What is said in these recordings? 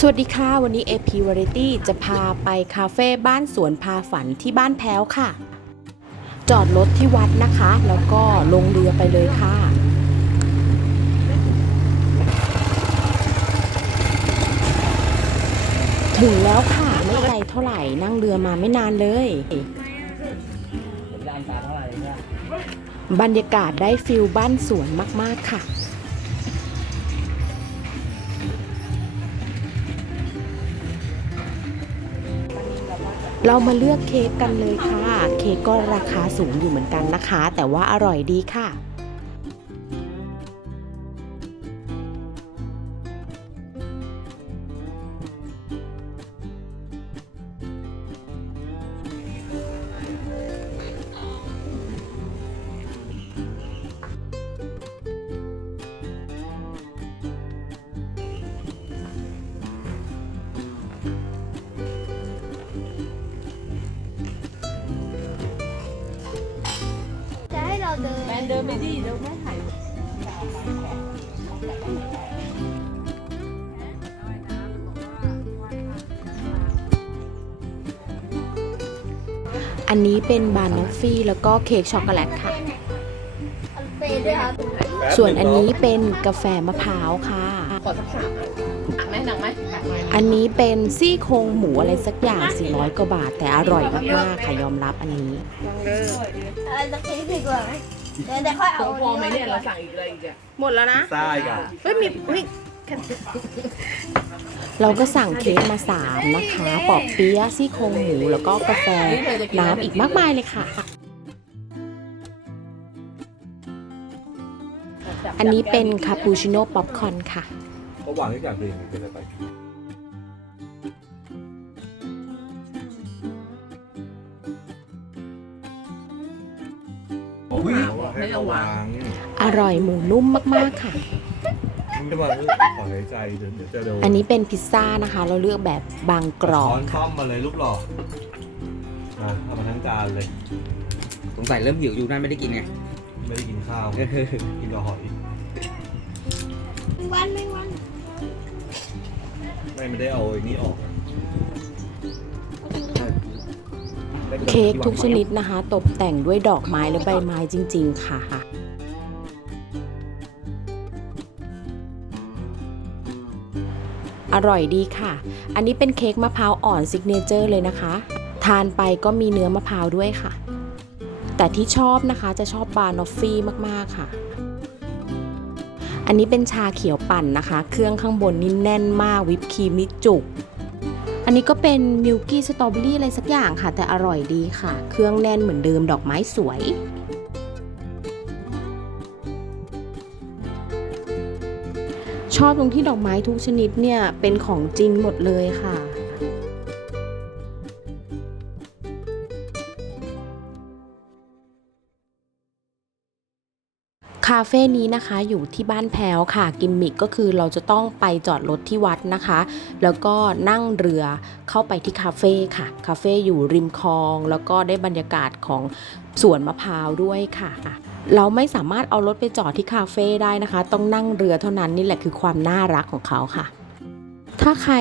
สวัสดีค่ะ วันนี้ AP Variety จะพาไปคาเฟ่บ้านสวนพาฝันที่บ้านแพ้วค่ะ จอดรถที่วัดนะคะ แล้วก็ลงเรือไปเลยค่ะ ถึงแล้วค่ะ ไม่ไกลเท่าไหร่นั่งเรือมาไม่นานเลย บรรยากาศได้ฟิลบ้านสวนมาก ๆ ค่ะ เรามาเลือกเค้กกันเลยค่ะ เค้กก็ราคาสูงอยู่เหมือนกันนะคะ แต่ว่าอร่อยดีค่ะ เดินเดินไปดิเดี๋ยวแม่ถ่ายอันนี้เป็นบานอฟฟี่แล้วก็เค้กช็อกโกแลตค่ะ ส่วนอันนี้เป็นกาแฟมะพร้าวค่ะ ขอสักสามหนักไหมหนักไหมอันนี้เป็นซี่โครงหมูอะไรสักอย่าง 400 กว่าบาท แต่อร่อยมากๆค่ะยอมรับอันนี้อะไรสักทีดีกว่าไหม เดี๋ยวเดี๋ยวค่อยพเอาอพอไหมเนี่ยเราสั่งอีกอะไรอีกอะหมดแล้วนะใช่กันเฮ้ยมีเฮ้ยเราก็สั่งเค้กมาสามนะคะปอบเปี๊ยะซี่โครงหมูแล้วก็กาแฟน้ำอีกมากมายเลยค่ะ อันนี้เป็นคาปูชิโน่ป๊อปคอร์นค่ะ ก็หวานทุกอย่างเลยเป็นอะไรไปอุ้ย ให้ระวังอร่อยหมูนุ่มมากๆค่ะไม่ว่าขอหายใจเดี๋ยวเดี๋ยวจะโดนอันนี้เป็นพิซซ่านะคะ เราเลือกแบบบางกรอบช้อนซ่อมมาเลยลูกหล่อมาเอามาทั้งจานเลย สงสัยเริ่มหิวอยู่นั่นไม่ได้กินไง ไม่ได้กินข้าว กินดอกหอยวันไม่วัน ไม่ไม่ได้เอาไอ้นี่ออกอะ เค้กทุกชนิดนะคะ ตกแต่งด้วยดอกไม้และใบไม้จริง ๆ ค่ะอร่อยดีค่ะ อันนี้เป็นเค้กมะพร้าวอ่อนซิกเนเจอร์เลยนะคะ ทานไปก็มีเนื้อมะพร้าวด้วยค่ะ แต่ที่ชอบนะคะจะชอบบานอฟฟี่มากๆค่ะ อันนี้เป็นชาเขียวปั่นนะคะ เครื่องข้างบนนี่แน่นมากวิปครีมนี่จุก นี้ก็เป็นมิลกี้สตรอเบอรี่อะไรสักอย่างค่ะ แต่อร่อยดีค่ะ เครื่องแน่นเหมือนเดิมดอกไม้สวยชอบตรงที่ดอกไม้ทุกชนิดเนี่ยเป็นของจริงหมดเลยค่ะ คาเฟ่นี้นะคะอยู่ที่บ้านแพ้วค่ะ กิมมิกก็คือเราจะต้องไปจอดรถที่วัดนะคะ แล้วก็นั่งเรือเข้าไปที่คาเฟ่ค่ะ คาเฟ่อยู่ริมคลอง แล้วก็ได้บรรยากาศของสวนมะพร้าวด้วยค่ะ เราไม่สามารถเอารถไปจอดที่คาเฟ่ได้นะคะ ต้องนั่งเรือเท่านั้นนี่แหละคือความน่ารักของเขาค่ะถ้าใคร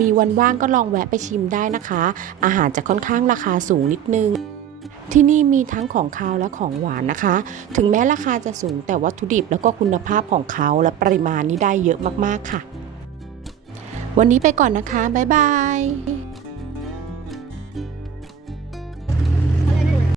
มีวันว่างก็ลองแวะไปชิมได้นะคะ อาหารจะค่อนข้างราคาสูงนิดนึง ที่นี่มีทั้งของคาวและของหวานนะคะ ถึงแม้ราคาจะสูงแต่วัตถุดิบแล้วก็คุณภาพของเขาและปริมาณนี้ได้เยอะมากๆค่ะ วันนี้ไปก่อนนะคะ บ๊ายบาย